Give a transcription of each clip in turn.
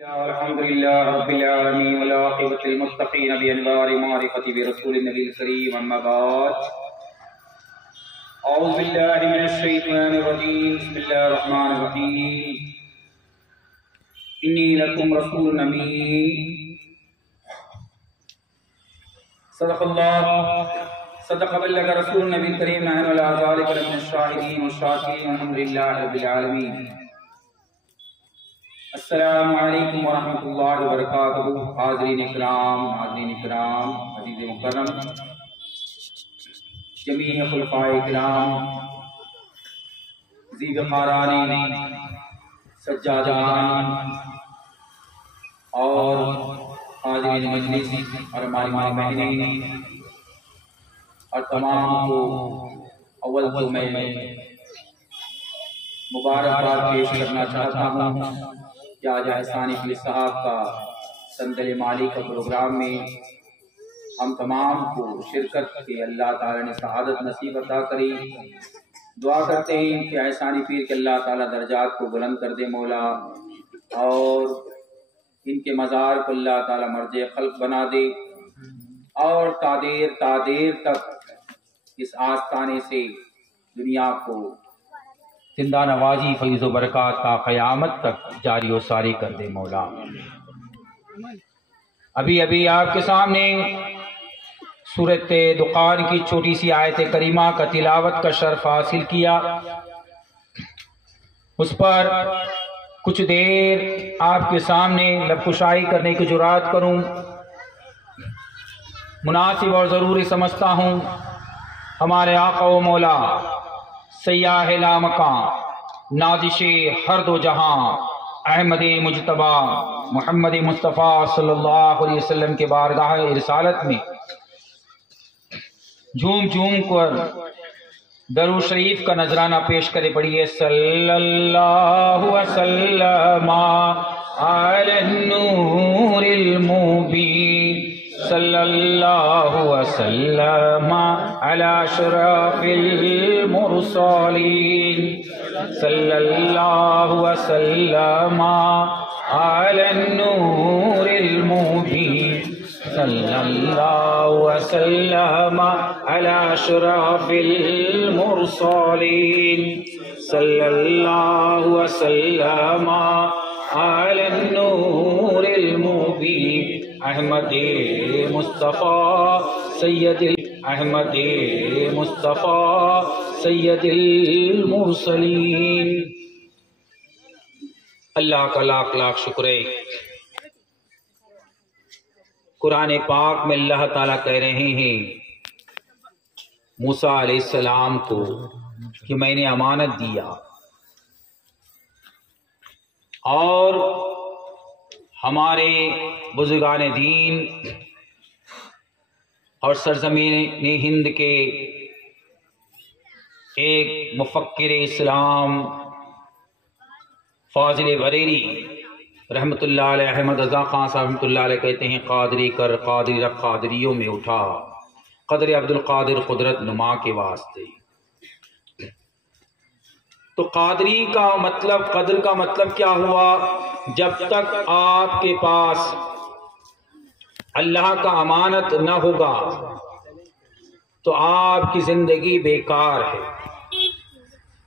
الحمد لله رب العالمين والعاقبة للمتقين بأنوار معرفة برسول النبي الكريم أما بعد أعوذ بالله من الشيطان الرجيم بسم الله الرحمن الرحيم إني لكم رسول أمين صدق الله صدق بلغ رسول النبي الكريم نحن على ذلك لمن الشاهدين والشاكرين والحمد لله رب العالمين السلام علیکم ورحمۃ اللہ وبرکاتہ۔ حاضرین اکرام، عزیز مکرم، جمیع خلفائے کرام، زیب خاران، سجادان اور حاضرین مجلس اور ہماری ماں بہنیں اور تمام کو اول تو میں مبارکباد پیش کرنا چاہتا ہوں کہ آج احسانی فلی صاحب کا سندل مالی کا پروگرام میں ہم تمام کو شرکت کے اللہ تعالیٰ نے سعادت نصیب عطا کری۔ دعا کرتے ہیں کہ احسانی پیر کے اللہ تعالیٰ درجات کو بلند کر دے مولا، اور ان کے مزار کو اللہ تعالیٰ مرجع خلق بنا دے، اور تادیر تک اس آستانے سے دنیا کو زندہ نوازی فیض و برکات کا قیامت تک جاری و ساری کر دے مولا۔ ابھی آپ کے سامنے سورۃ دخان کی چھوٹی سی آیت کریمہ کا تلاوت کا شرف حاصل کیا، اس پر کچھ دیر آپ کے سامنے لب کشائی کرنے کی جرات کروں، مناسب اور ضروری سمجھتا ہوں۔ ہمارے آقا و مولا سیاح لامکاں نازش ہر دو جہاں احمد مجتبیٰ محمد مصطفیٰ صلی اللہ علیہ وسلم کے بارگاہ رسالت میں جھوم کر درود شریف کا نذرانہ پیش کرے پڑھیے۔ صلی اللہ وسلم علی النور المبین، صلی اللہ وسلم علی اشرف المرسلین، صلی اللہ وسلم علی النور المبین، صلی اللہ وسلم علی اشرف المرسلین، صلی اللہ وسلم علی النور المبین، احمد مصطفیٰ احمد مصطفیٰ سید المرسلین۔ اللہ کا لاکھ شکر ہے۔ قرآن پاک میں اللہ تعالیٰ کہہ رہے ہیں موسیٰ علیہ السلام کو کہ میں نے امانت دیا، اور ہمارے بزرگان دین اور سرزمین ہند کے ایک مفکر اسلام فاضل بریلی رحمۃ اللہ علیہ، احمد رضا خان صاحب رحمۃ اللہ علیہ کہتے ہیں قادری کر قادری رکھ قادریوں میں اٹھا، قدر عبد القادر قدرت نما کے واسطے۔ تو قادری کا مطلب، قدر کا مطلب کیا ہوا؟ جب تک آپ کے پاس اللہ کا امانت نہ ہوگا تو آپ کی زندگی بیکار ہے۔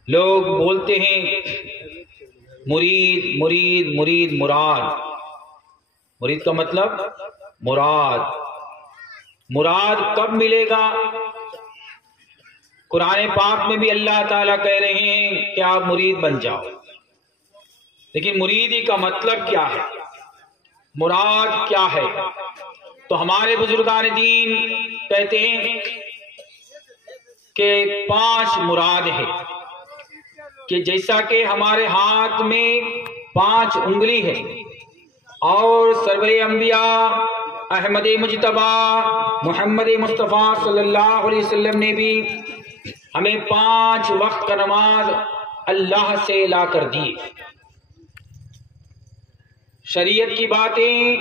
لوگ بولتے ہیں مرید مرید مرید مراد، مرید کا مطلب مراد کب ملے گا؟ قرآن پاک میں بھی اللہ تعالیٰ کہہ رہے ہیں کہ آپ مرید بن جاؤ، لیکن مریدی کا مطلب کیا ہے، مراد کیا ہے؟ تو ہمارے بزرگان دین کہتے ہیں کہ 5 مراد ہے، کہ جیسا کہ ہمارے ہاتھ میں 5 انگلی ہے، اور سرور انبیاء احمد مجتبیٰ محمد مصطفیٰ صلی اللہ علیہ وسلم نے بھی ہمیں 5 وقت کا نماز اللہ سے لا کر دی۔ شریعت کی باتیں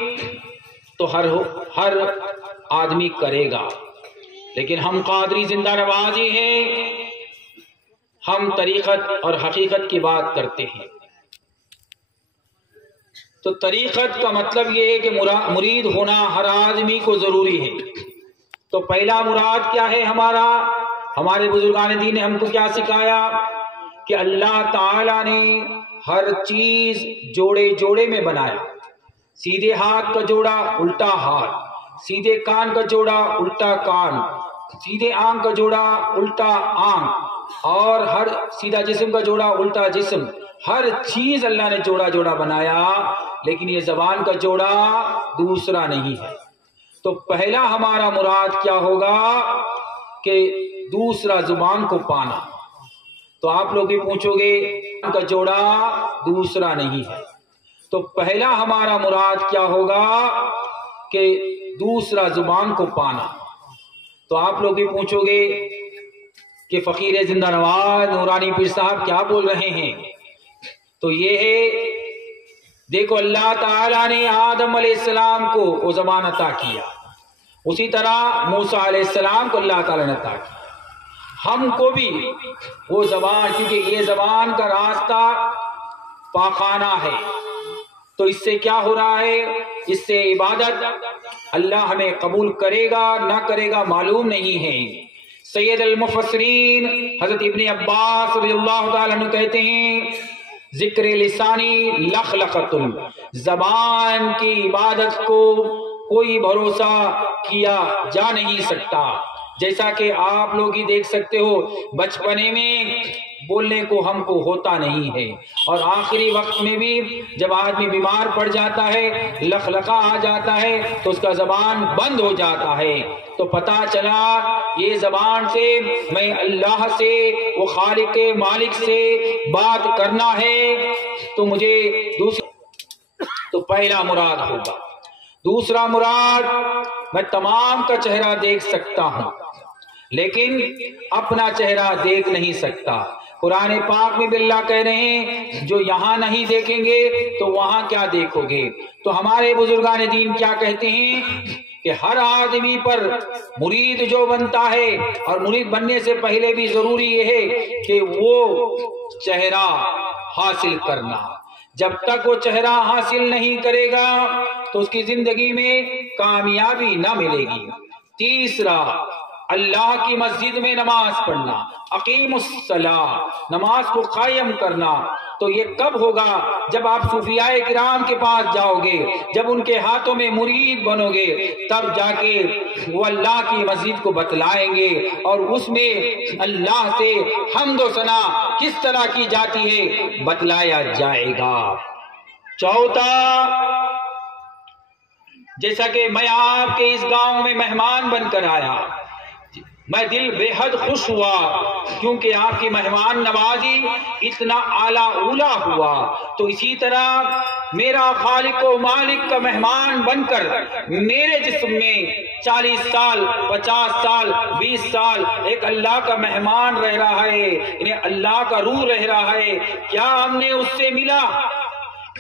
تو ہر آدمی کرے گا، لیکن ہم قادری زندہ نوازی ہیں، ہم طریقت اور حقیقت کی بات کرتے ہیں۔ تو طریقت کا مطلب یہ ہے کہ مرید ہونا ہر آدمی کو ضروری ہے۔ تو پہلا مراد کیا ہے ہمارے بزرگان دین نے ہم کو کیا سکھایا کہ اللہ تعالیٰ نے ہر چیز جوڑے جوڑے میں بنایا۔ سیدھے ہاتھ کا جوڑا الٹا ہاتھ، سیدھے کان کا جوڑا الٹا کان، سیدھے آنکھ کا جوڑا الٹا آنکھ، اور ہر سیدھا جسم کا جوڑا الٹا جسم، ہر چیز اللہ نے جوڑا جوڑا بنایا، لیکن یہ زبان کا جوڑا دوسرا نہیں ہے۔ تو پہلا ہمارا مراد کیا ہوگا کہ دوسرا زبان کو پانا۔ تو آپ لوگ بھی پوچھو گے کا جوڑا دوسرا نہیں ہے، تو پہلا ہمارا مراد کیا ہوگا کہ دوسرا زبان کو پانا۔ تو آپ لوگ بھی پوچھو گے کہ فقیر زندہ نواز نورانی پیر صاحب کیا بول رہے ہیں؟ تو یہ ہے، دیکھو اللہ تعالیٰ نے آدم علیہ السلام کو وہ زبان عطا کیا، اسی طرح موسیٰ علیہ السلام کو اللہ تعالیٰ نے عطا کیا، ہم کو بھی وہ زبان، کیونکہ یہ زبان کا راستہ پاخانہ ہے، تو اس سے کیا ہو رہا ہے، اس سے عبادت اللہ ہمیں قبول کرے گا نہ کرے گا معلوم نہیں ہے۔ سید المفسرین حضرت ابن عباس رضی اللہ تعالیٰ عنہ کہتے ہیں ذکر لسانی لخلقۃ، زبان کی عبادت کو کوئی بھروسہ کیا جا نہیں سکتا۔ جیسا کہ آپ لوگ ہی دیکھ سکتے ہو، بچپنے میں بولنے کو ہم کو ہوتا نہیں ہے، اور آخری وقت میں بھی جب آدمی بیمار پڑ جاتا ہے، لخلقہ آ جاتا ہے تو اس کا زبان بند ہو جاتا ہے۔ تو پتہ چلا یہ زبان سے میں اللہ سے، وہ خالق مالک سے بات کرنا ہے، تو مجھے تو پہلا مراد ہوگا۔ دوسرا مراد، میں تمام کا چہرہ دیکھ سکتا ہوں لیکن اپنا چہرہ دیکھ نہیں سکتا۔ قرآن پاک میں بھی اللہ کہہ رہے ہیں جو یہاں نہیں دیکھیں گے تو وہاں کیا دیکھو گے۔ تو ہمارے بزرگان دین کیا کہتے ہیں کہ ہر آدمی پر مرید جو بنتا ہے، اور مرید بننے سے پہلے بھی ضروری یہ ہے کہ وہ چہرہ حاصل کرنا۔ جب تک وہ چہرہ حاصل نہیں کرے گا تو اس کی زندگی میں کامیابی نہ ملے گی۔ تیسرا، اللہ کی مسجد میں نماز پڑھنا، اقیم الصلاۃ، نماز کو قائم کرنا۔ تو یہ کب ہوگا؟ جب آپ صوفیاء کرام کے پاس جاؤ گے، جب ان کے ہاتھوں میں مرید بنو گے، تب جا کے وہ اللہ کی مسجد کو بتلائیں گے، اور اس میں اللہ سے حمد و ثنا کس طرح کی جاتی ہے بتلایا جائے گا۔ چوتھا، جیسا کہ میں آپ کے اس گاؤں میں مہمان بن کر آیا، میں دل بے حد خوش ہوا، کیونکہ آپ کی مہمان نوازی اتنا اعلیٰ اولا ہوا۔ تو اسی طرح میرا خالق و مالک کا مہمان بن کر میرے جسم میں 40 سال 50 سال 20 سال ایک اللہ کا مہمان رہ رہا ہے، یعنی اللہ کا روح رہ رہا ہے۔ کیا ہم نے اس سے ملا؟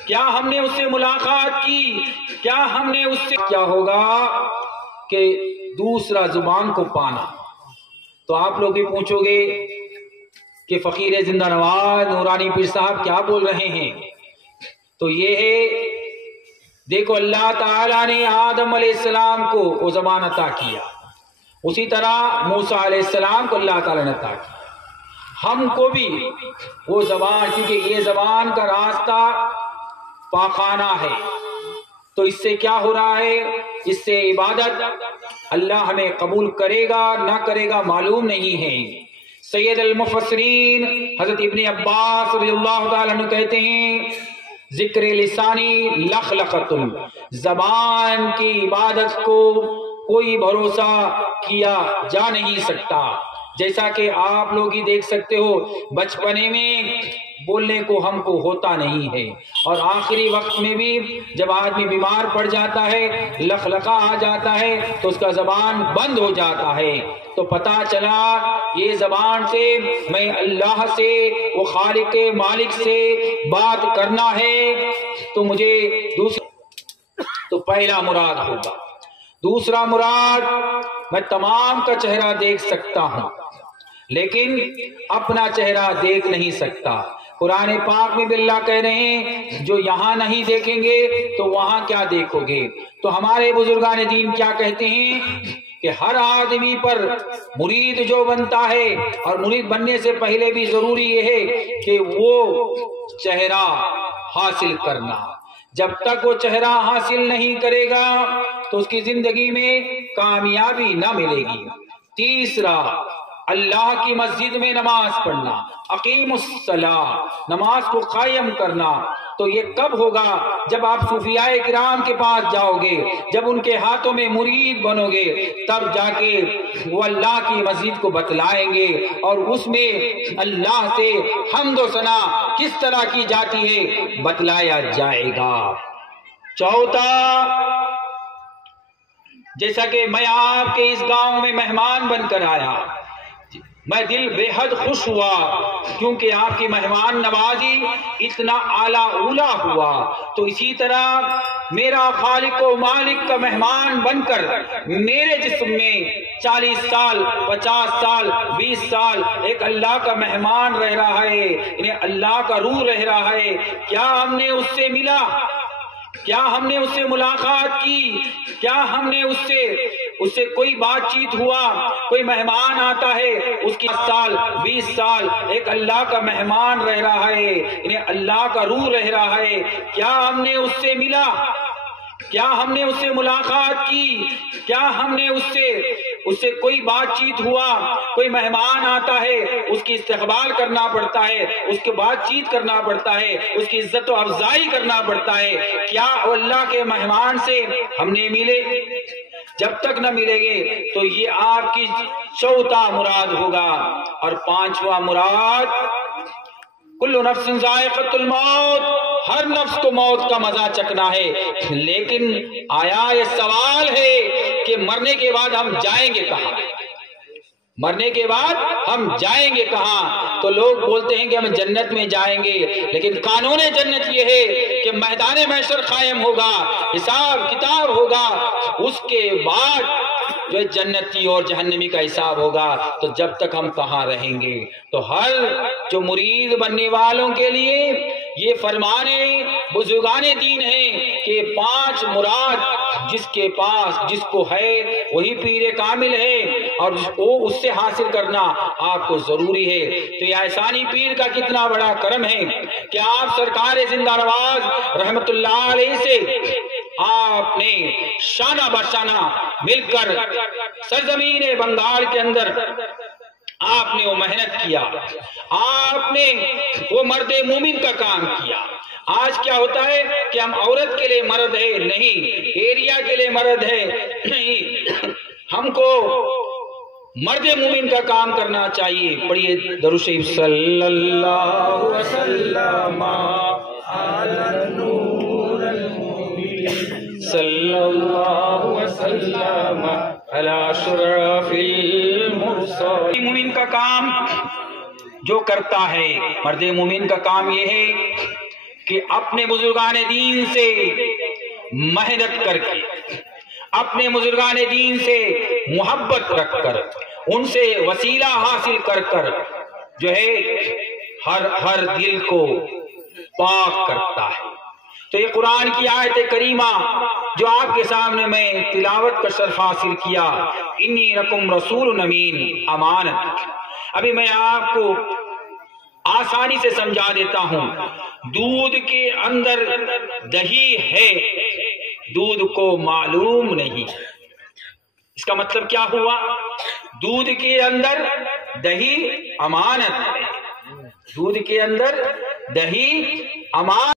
کیا ہم نے اس سے ملاقات کی؟ کیا ہم نے اس سے کیا ہوگا کہ دوسرا زبان کو پانا۔ تو آپ لوگ بھی پوچھو گے کہ فقیر زندہ نواز نورانی پیر صاحب کیا بول رہے ہیں؟ تو یہ ہے، دیکھو اللہ تعالیٰ نے آدم علیہ السلام کو وہ زبان عطا کیا، اسی طرح موسیٰ علیہ السلام کو اللہ تعالیٰ نے عطا کیا، ہم کو بھی وہ زبان، کیونکہ یہ زبان کا راستہ پاخانہ ہے، تو اس سے کیا ہو رہا ہے، اس سے عبادت اللہ ہمیں قبول کرے گا نہ کرے گا معلوم نہیں ہے۔ سید المفسرین حضرت ابن عباس رضی اللہ تعالیٰ عنہ کہتے ہیں ذکر لسانی لخلقۃ، زبان کی عبادت کو کوئی بھروسہ کیا جا نہیں سکتا۔ جیسا کہ آپ لوگ ہی دیکھ سکتے ہو، بچپنے میں بولنے کو ہم کو ہوتا نہیں ہے، اور آخری وقت میں بھی جب آدمی بیمار پڑ جاتا ہے، لخلقہ آ جاتا ہے تو اس کا زبان بند ہو جاتا ہے۔ تو پتہ چلا یہ زبان سے میں اللہ سے، وہ خالق مالک سے بات کرنا ہے، تو مجھے تو پہلا مراد ہوگا۔ دوسرا مراد، میں تمام کا چہرہ دیکھ سکتا ہوں لیکن اپنا چہرہ دیکھ نہیں سکتا۔ قرآن پاک میں بھی اللہ کہہ رہے ہیں جو یہاں نہیں دیکھیں گے تو وہاں کیا دیکھو گے۔ تو ہمارے بزرگان دین کیا کہتے ہیں کہ ہر آدمی پر مرید جو بنتا ہے، اور مرید بننے سے پہلے بھی ضروری یہ ہے کہ وہ چہرہ حاصل کرنا۔ جب تک وہ چہرہ حاصل نہیں کرے گا تو اس کی زندگی میں کامیابی نہ ملے گی۔ تیسرا، اللہ کی مسجد میں نماز پڑھنا، اقیم الصلاۃ، نماز کو قائم کرنا۔ تو یہ کب ہوگا؟ جب آپ صوفیاء کرام کے پاس جاؤ گے، جب ان کے ہاتھوں میں مرید بنو گے، تب جا کے وہ اللہ کی مسجد کو بتلائیں گے، اور اس میں اللہ سے حمد و ثنا کس طرح کی جاتی ہے بتلایا جائے گا۔ چوتھا، جیسا کہ میں آپ کے اس گاؤں میں مہمان بن کر آیا، میں دل بے حد خوش ہوا، کیونکہ آپ کی مہمان نوازی اتنا اعلیٰ اولیٰ ہوا۔ تو اسی طرح میرا خالق و مالک کا مہمان بن کر میرے جسم میں 40 سال 50 سال 20 سال ایک اللہ کا مہمان رہ رہا ہے، انہیں اللہ کا روح رہ رہا ہے۔ کیا ہم نے اس سے ملا؟ کیا ہم نے اس سے ملاقات کی؟ کیا ہم نے اس سے کوئی بات چیت ہوا؟ کوئی مہمان آتا ہے، اس کی 10 سال 20 سال ایک اللہ کا مہمان رہ رہا ہے، انہیں اللہ کا روح رہ رہا ہے۔ کیا ہم نے اس سے ملا؟ کیا ہم نے اس سے ملاقات کی؟ کیا ہم نے اس سے کوئی بات چیت ہوا؟ کوئی مہمان آتا ہے، اس کی استقبال کرنا پڑتا ہے، اس کے بات چیت کرنا پڑتا ہے، اس کی عزت و افضائی کرنا پڑتا ہے۔ کیا اللہ کے مہمان سے ہم نے ملے؟ جب تک نہ ملیں گے تو یہ آپ کی چوتھا مراد ہوگا۔ اور پانچواں مراد، کل نفس ذائقۃ الموت، ہر نفس کو موت کا مزہ چکھنا ہے، لیکن آیا یہ سوال ہے کہ مرنے کے بعد ہم جائیں گے کہاں؟ مرنے کے بعد ہم جائیں گے کہاں؟ تو لوگ بولتے ہیں کہ ہم جنت میں جائیں گے، لیکن قانون جنت یہ ہے کہ میدان محشر قائم ہوگا، حساب کتاب ہوگا، اس کے بعد جو جنتی اور جہنمی کا حساب ہوگا۔ تو جب تک ہم کہاں رہیں گے؟ تو ہر جو مرید بننے والوں کے لیے یہ فرمانے بزرگان دین ہیں کہ 5 مراد جس کو ہے وہی پیر کامل ہے، اور اس سے حاصل کرنا آپ کو ضروری ہے۔ تو یہ احسانی پیر کا کتنا بڑا کرم ہے کہ آپ سرکار زندہ نواز رحمت اللہ علیہ سے آپ نے شانہ بشانہ مل کر سرزمین بنگال کے اندر آپ نے وہ محنت کیا، آپ نے وہ مرد مومن کا کام کیا۔ آج کیا ہوتا ہے کہ ہم عورت کے لیے مرد ہے نہیں، ایریا کے لیے مرد ہے نہیں، ہم کو مرد مومن کا کام کرنا چاہیے۔ پڑھیے درود شریف، صلی اللہ وسلم علی النور المبین، صلی اللہ وسلم علی اشرف المرسلین۔ مومن کا کام جو کرتا ہے، مرد مومن کا کام یہ ہے کہ اپنے بزرگان دین سے محنت کر کے، اپنے بزرگان دین سے محبت رکھ کر، ان سے وسیلہ حاصل کر کر جو ہے ہر دل کو پاک کرتا ہے۔ تو یہ قرآن کی آیت کریمہ جو آپ کے سامنے میں تلاوت کا شرف حاصل کیا، انی لکم رسول امین، امانت، ابھی میں آپ کو آسانی سے سمجھا دیتا ہوں۔ دودھ کے اندر دہی ہے، دودھ کو معلوم نہیں۔ اس کا مطلب کیا ہوا؟ دودھ کے اندر دہی امانت، دودھ کے اندر دہی امانت۔